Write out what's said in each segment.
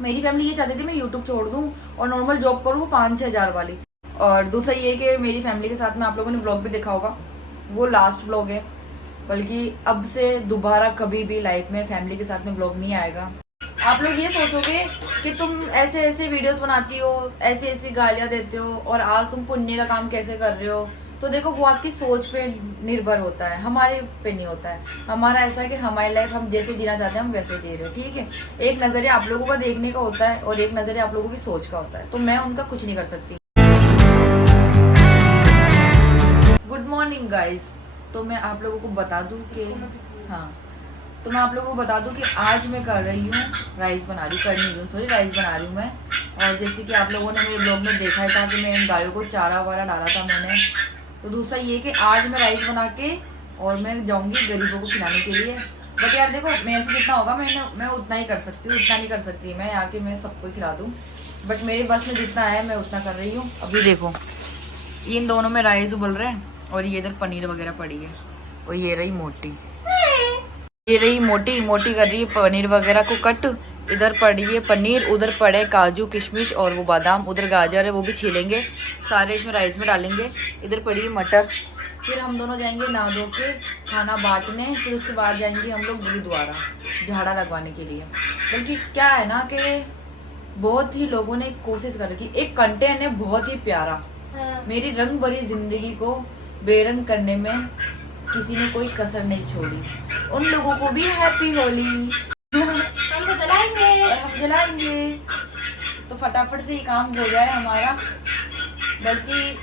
मेरी फैमिली ये चाहती थी मैं यूट्यूब छोड़ दूं और नॉर्मल जॉब करूँ, वो 5-6 हज़ार वाली। और दूसरा ये कि मेरी फैमिली के साथ में आप लोगों ने व्लॉग भी देखा होगा, वो लास्ट व्लॉग है। बल्कि अब से दोबारा कभी भी लाइफ में फैमिली के साथ में व्लॉग नहीं आएगा। आप लोग ये सोचोगे कि तुम ऐसे ऐसे वीडियोस बनाती हो, ऐसी ऐसी गालियां देते हो और आज तुम पुण्य का काम कैसे कर रहे हो। तो देखो वो आपकी सोच पे निर्भर होता है, हमारे पे नहीं होता है। हमारा ऐसा है कि हमारी लाइफ हम जैसे जीना चाहते हैं हम वैसे जी रहे हो, ठीक है। एक नज़रिया आप लोगों का देखने का होता है और एक नज़रिया आप लोगों की सोच का होता है, तो मैं उनका कुछ नहीं कर सकती। Good morning guys. तो मैं आप लोगों को बता दूं कि हाँ, तो मैं आप लोगों को बता दूं कि आज मैं कर रही हूँ राइस बना रही हूँ, कर नहीं रही हूँ, सॉरी, राइस बना रही हूँ मैं। और जैसे कि आप लोगों ने मेरे ब्लॉग में देखा ही था कि मैं इन गायों को चारा वारा डाला था मैंने। तो दूसरा ये कि आज मैं राइस बना के और मैं जाऊँगी गरीबों को खिलाने के लिए। बट यार देखो, मेरे से जितना होगा मैं उतना ही कर सकती हूँ, इतना नहीं कर सकती मैं यार कि मैं सबको खिला दूँ। बट मेरे बस में जितना है मैं उतना कर रही हूँ। अभी देखो इन दोनों में राइस उबल रहे हैं और ये इधर पनीर वगैरह पड़ी है। और ये रही मोटी, ये रही मोटी मोटी कर रही है पनीर वगैरह को कट। इधर पड़ी है पनीर, उधर पड़े काजू किशमिश और वो बादाम, उधर गाजर है वो भी छीलेंगे, सारे इसमें राइस में डालेंगे। इधर पड़ी है मटर। फिर हम दोनों जाएंगे नहा धो के खाना बांटने, फिर उसके बाद जाएंगे हम लोग गुरुद्वारा झाड़ा लगवाने के लिए। बल्कि क्या है ना कि बहुत ही लोगों ने कोशिश कर रखी, एक कंटेंट है बहुत ही प्यारा, मेरी रंग भरी जिंदगी को बेरंग करने में किसी ने कोई कसर नहीं छोड़ी। उन लोगों को भी हैप्पी होली। हम तो जलाएंगे और हम जलाएंगे, तो फटाफट से ये काम हो जाए हमारा। बल्कि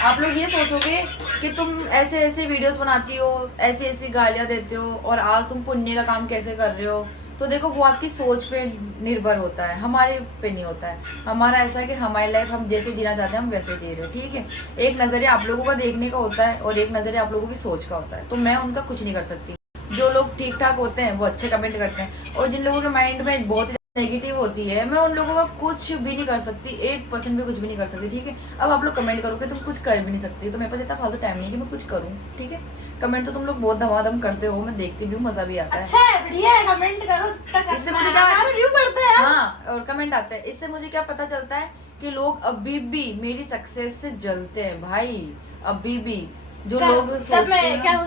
आप लोग ये सोचोगे कि तुम ऐसे ऐसे वीडियोस बनाती हो, ऐसी ऐसी गालियां देते हो और आज तुम पुण्य का काम कैसे कर रहे हो। तो देखो वो आपकी सोच पे निर्भर होता है, हमारे पे नहीं होता है। हमारा ऐसा है कि हमारी लाइफ हम जैसे जीना चाहते हैं हम वैसे जी रहे हो, ठीक है। एक नज़रिया आप लोगों का देखने का होता है और एक नज़रिया आप लोगों की सोच का होता है, तो मैं उनका कुछ नहीं कर सकती। जो लोग ठीक ठाक होते हैं वो अच्छे कमेंट करते हैं, और जिन लोगों के माइंड में बहुत नेगेटिव होती है, मैं उन लोगों का कुछ भी नहीं कर सकती, 1% भी कुछ भी नहीं कर सकती, ठीक है। अब आप लोग कमेंट करोगे, तुम कुछ कर भी नहीं सकती, तो मेरे पास इतना फालतू टाइम नहीं है कि मैं कुछ करूँ, ठीक है। कमेंट तो तुम लोग बहुत धमाधम करते हो, मैं देखती भी हूँ, मजा भी आता है। अच्छा है, बढ़िया है, कमेंट करो, इससे मुझे क्या रिव्यू पढ़ते हैं। हाँ, और कमेंट आते हैं, इससे मुझे क्या पता चलता है कि लोग अभी भी मेरी सक्सेस से जलते हैं भाई। अभी भी जो लोग सोचते हैं क्या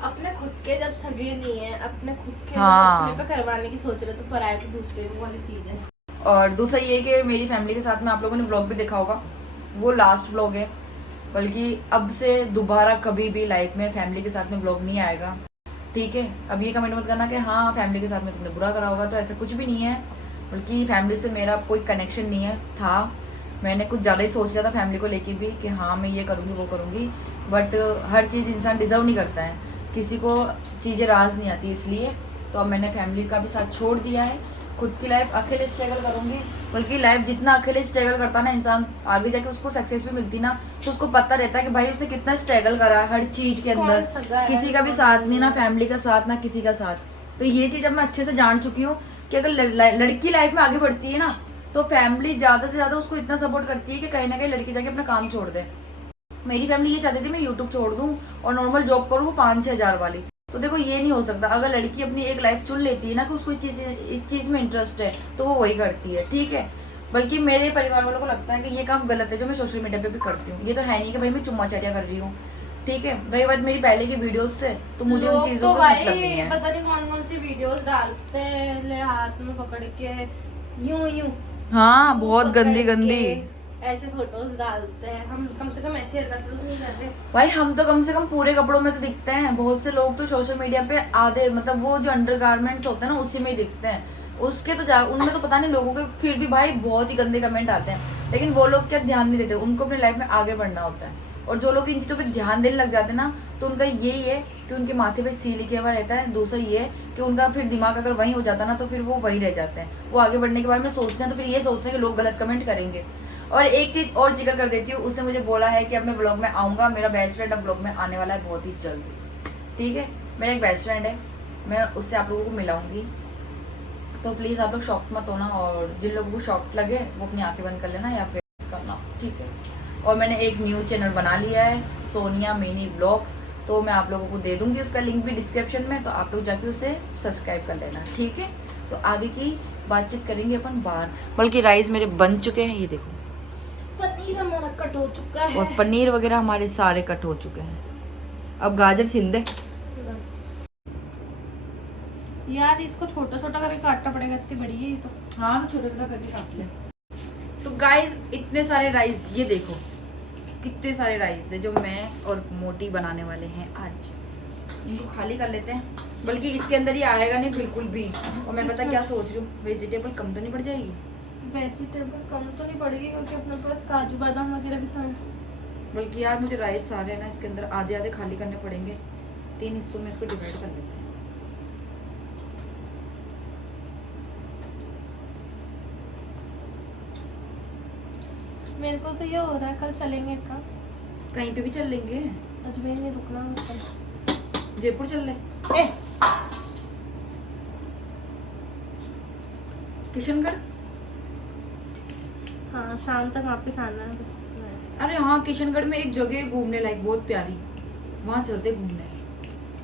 अपने खुद के जब सगे नहीं है, अपने खुद के हाँ, अपने पे करवाने की सोच रहे तो पराया तो दूसरे को वाली चीज है। और दूसरा ये कि मेरी फैमिली के साथ में आप लोगों ने व्लॉग भी देखा होगा, वो लास्ट व्लॉग है। बल्कि अब से दोबारा कभी भी लाइफ में फैमिली के साथ में व्लॉग नहीं आएगा, ठीक है। अब ये कमेंट मत करना कि हाँ फैमिली के साथ में तुमने बुरा करा होगा, तो ऐसा कुछ भी नहीं है। बल्कि फैमिली से मेरा कोई कनेक्शन नहीं है था, मैंने कुछ ज़्यादा ही सोच लिया था फैमिली को लेके भी कि हाँ मैं ये करूँगी वो करूँगी। बट हर चीज़ इंसान डिज़र्व नहीं करता है, किसी को चीज़ें राज नहीं आती, इसलिए तो अब मैंने फैमिली का भी साथ छोड़ दिया है। खुद की लाइफ अकेले स्ट्रगल करूंगी। बल्कि लाइफ जितना अकेले स्ट्रगल करता ना इंसान, आगे जाके उसको सक्सेस भी मिलती ना, तो उसको पता रहता है कि भाई उसने कितना स्ट्रगल करा हर चीज के अंदर, किसी का भी साथ नहीं, ना फैमिली का साथ ना किसी का साथ। तो ये चीज अब मैं अच्छे से जान चुकी हूँ कि अगर लड़की लाइफ में आगे बढ़ती है ना, तो फैमिली ज्यादा से ज्यादा उसको इतना सपोर्ट करती है कि कहीं ना कहीं लड़की जाके अपना काम छोड़ दे। मेरी फैमिली ये चाहती थी मैं यूट्यूब छोड़ दूं और नॉर्मल जॉब करूँ 5-6 हज़ार वाली। तो देखो ये नहीं हो सकता। अगर लड़की अपनी एक लाइफ चुन लेती है ना कि उसको इस चीज में इंटरेस्ट है, तो वो वही करती है, ठीक है। बल्कि मेरे परिवार वालों को लगता है कि ये काम गलत है जो मैं सोशल मीडिया पे भी करती हूँ। ये तो है नहीं कि भाई मैं चुम्मा चाटिया कर रही हूँ, ठीक है। रही बात मेरी पहले की वीडियोस से, तो मुझे उन चीजों का मतलब नहीं है। पता नहीं कौन कौन सी वीडियोस डालते हैं, ले हाथ में पकड़ के यूं यूं, हाँ, बहुत गंदी गंदी ऐसे फोटोज डालते हैं। हम कम से कम ऐसे हरकतें तो नहीं कर रहे भाई। हम तो कम से कम पूरे कपड़ों में तो दिखते हैं। बहुत से लोग तो सोशल मीडिया पे आधे, मतलब वो जो अंडरगारमेंट्स होते हैं ना उसी में ही दिखते हैं, उसके तो जा उनमें तो पता नहीं लोगों के फिर भी भाई बहुत ही गंदे कमेंट आते हैं। लेकिन वो लोग क्या ध्यान नहीं देते, उनको अपनी लाइफ में आगे बढ़ना होता है। और जो लोग इन चीज़ों पे ध्यान देने लग जाते हैं ना, तो उनका यही है कि उनके माथे पे सी लिखे हुआ रहता है। दूसरा ये है कि उनका फिर दिमाग अगर वहीं हो जाता ना, तो फिर वो वहीं रह जाते हैं। वो आगे बढ़ने के बारे में सोचते हैं तो फिर ये सोचते हैं कि लोग गलत कमेंट करेंगे। और एक चीज और जिक्र कर देती हूँ, उसने मुझे बोला है कि अब मैं ब्लॉग में आऊंगा। मेरा बेस्ट फ्रेंड अब ब्लॉग में आने वाला है बहुत ही जल्दी, ठीक है। मेरा एक बेस्ट फ्रेंड है, मैं उससे आप लोगों को मिलाऊंगी, तो प्लीज़ आप लोग शॉक मत होना। और जिन लोगों को शॉक लगे वो अपनी आंखें बंद कर लेना या फिर करना, ठीक है। और मैंने एक न्यू चैनल बना लिया है, सोनिया मिनी ब्लॉग्स, तो मैं आप लोगों को दे दूंगी उसका लिंक भी डिस्क्रिप्शन में, तो आप लोग जाके उसे सब्सक्राइब कर लेना, ठीक है। तो आगे की बातचीत करेंगे अपन बाहर। बल्कि राइस मेरे बन चुके हैं, ये देखो। पनीर हमारा कट हो चुका है। और पनीर वगैरह हमारे सारे कट हो चुके हैं। अब गाजर छिल दे। बस यार इसको छोटा छोटा करके काटना पड़ेगा, इतनी बड़ी है ये तो। हाँ तो छोटा छोटा करके काट ले। तो गाइस इतने सारे राइस, ये देखो कितने सारे राइस है जो मैं और मोटी बनाने वाले हैं आज। इनको खाली कर लेते हैं। बल्कि इसके अंदर ये आएगा नहीं बिल्कुल भी। और मैं पता क्या सोच रही हूँ, वेजिटेबल कम तो नहीं पड़ जाएगी? वेजिटेबल कम तो नहीं पड़ेगी क्योंकि अपने पास काजू बादाम वगैरह भी तो है। बल्कि यार मुझे राइस सारे ना इसके अंदर आधे आधे खाली करने पड़ेंगे। 3 हिस्सों में इसको डिवाइड कर लेते हैं। मेरे को तो ये हो रहा है कल चलेंगे का कहीं पे भी चल लेंगे। अजमेर में रुकना उसका। जयपुर चल ले, ए किशनगढ़। हाँ शाम तक वापस आना है बस। अरे हाँ, किशनगढ़ में एक जगह है घूमने लायक बहुत प्यारी, वहाँ चलते घूमने।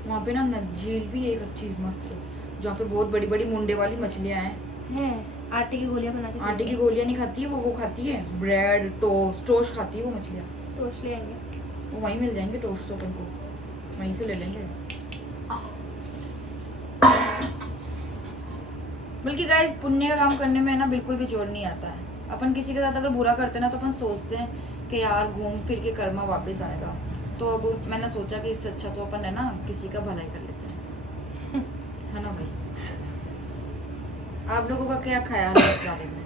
वहाँ पे ना झील भी है एक अच्छी मस्त, जहाँ पे बहुत बड़ी बड़ी मुंडे वाली मछलियाँ हैं। आटे की गोलियां बना के आटे की गोलियाँ नहीं खाती है वो खाती है ब्रेड टोस्ट खाती है वो मछलियाँ। टोस्ट ले आएंगे, वो वहीं मिल जाएंगे टोस्ट, तो अपन को वहीं से ले लेंगे। बल्कि गाइस पुण्य का काम करने में ना बिल्कुल भी जोर नहीं आता है। अपन किसी के साथ अगर बुरा करते हैं ना तो अपन सोचते हैं कि यार घूम फिर के कर्मा वापस आएगा। तो अब मैंने सोचा कि इससे अच्छा तो अपन है ना किसी का भलाई कर लेते हैं, है ना भाई? आप लोगों का क्या ख्याल है इस बारे में?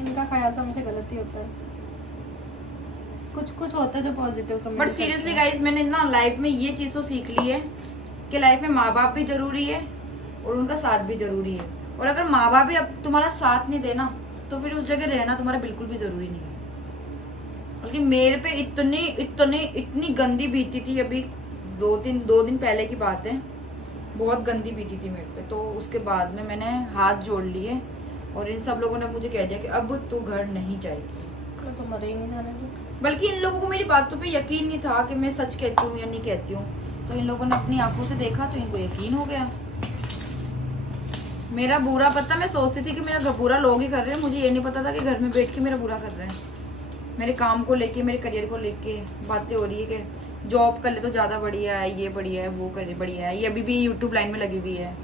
इनका ख्याल तो हमेशा गलत ही होता है। कुछ कुछ होता है जो positive comment. But seriously guys मैंने ना लाइफ में ये चीज तो सीख ली है कि लाइफ में माँ बाप भी जरूरी है और उनका साथ भी जरूरी है। और अगर माँ बाप भी अब तुम्हारा साथ नहीं देना तो फिर उस जगह रहना तुम्हारा बिल्कुल भी जरूरी नहीं है। बल्कि मेरे पे इतनी गंदी बीती थी, अभी 2 दिन पहले की बात है, बहुत गंदी बीती थी मेरे पे। तो उसके बाद में मैंने हाथ जोड़ लिए और इन सब लोगों ने मुझे कह दिया कि अब तो घर नहीं जाएगी। मैं तो मरे ही नहीं जाने दूँ। बल्कि इन लोगों को मेरी बातों पे यकीन नहीं था कि मैं सच कहती हूँ या नहीं कहती हूँ। तो इन लोगों ने अपनी आंखों से देखा तो इनको यकीन हो गया। मेरा बुरा पता, मैं सोचती थी कि मेरा बुरा लोग ही कर रहे हैं, मुझे ये नहीं पता था कि घर में बैठ के मेरा बुरा कर रहे हैं। मेरे काम को लेके, मेरे करियर को लेके बातें हो रही है कि जॉब कर ले तो ज़्यादा बढ़िया है, ये बढ़िया है, वो करे बढ़िया है। ये अभी भी यूट्यूब लाइन में लगी हुई है।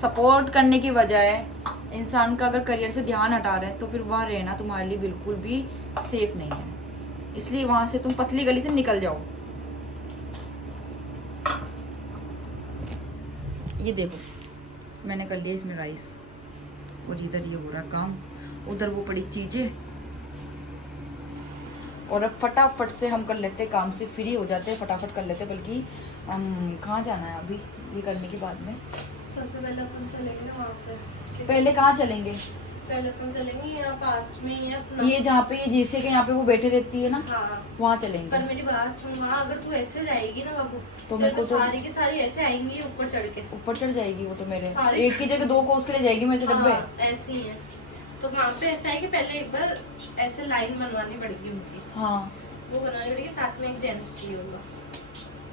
सपोर्ट करने की बजाय इंसान का अगर करियर से ध्यान हटा रहे हैं तो फिर वहाँ रहना तुम्हारे लिए बिल्कुल भी सेफ नहीं है। इसलिए वहाँ से तुम पतली गली से निकल जाओ। ये देखो मैंने कर लिया इसमें राइस और इधर ये हो रहा काम, उधर वो पड़ी चीजें। और अब फटाफट से हम कर लेते काम से फ्री हो जाते हैं, फटाफट कर लेते। बल्कि हम कहाँ जाना है अभी ये करने के बाद में? सबसे पहले अपन चलेंगे वहाँ पे। पहले कहाँ चलेंगे? पहले अपन चलेंगे यहाँ पास में ही है अपना। ये जहाँ पे ये जैसे कि यहाँ पे वो बैठे रहती है ना, हाँ वहाँ पर चलेंगे। मेरी बात सुन, वहाँ अगर तू ऐसे जाएगी ना बाबू तो मेरे को तो सारी की सारी ऐसे आएंगी ऊपर चढ़ के। ऊपर चढ़ जाएगी वो तो मेरे, सारी एक की जगह 2 कोस के लिए जाएगी मेरे से डब्बे। हाँ, ऐसे ही है। तो वहाँ पे ऐसा है कि पहले एक बार ऐसे लाइन बनवानी पड़ेगी उनकी। हाँ वो बनवानी पड़ेगी, साथ में एक जेंट्स चाहिए होगा।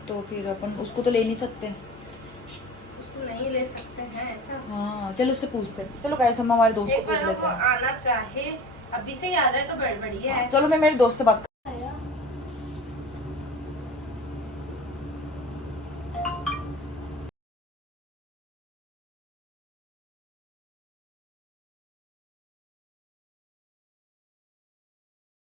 तो फिर अपन उसको तो ले नहीं सकते। उसको नहीं ले सकते हैं ऐसा। हाँ चलो उससे पूछते हैं। चलो गाइस हम हमारे दोस्त को एक पूछ बार लेते वो हैं। आना चाहे अभी से ही आ जाए तो बढ़िया है। चलो मैं मेरे दोस्त से बात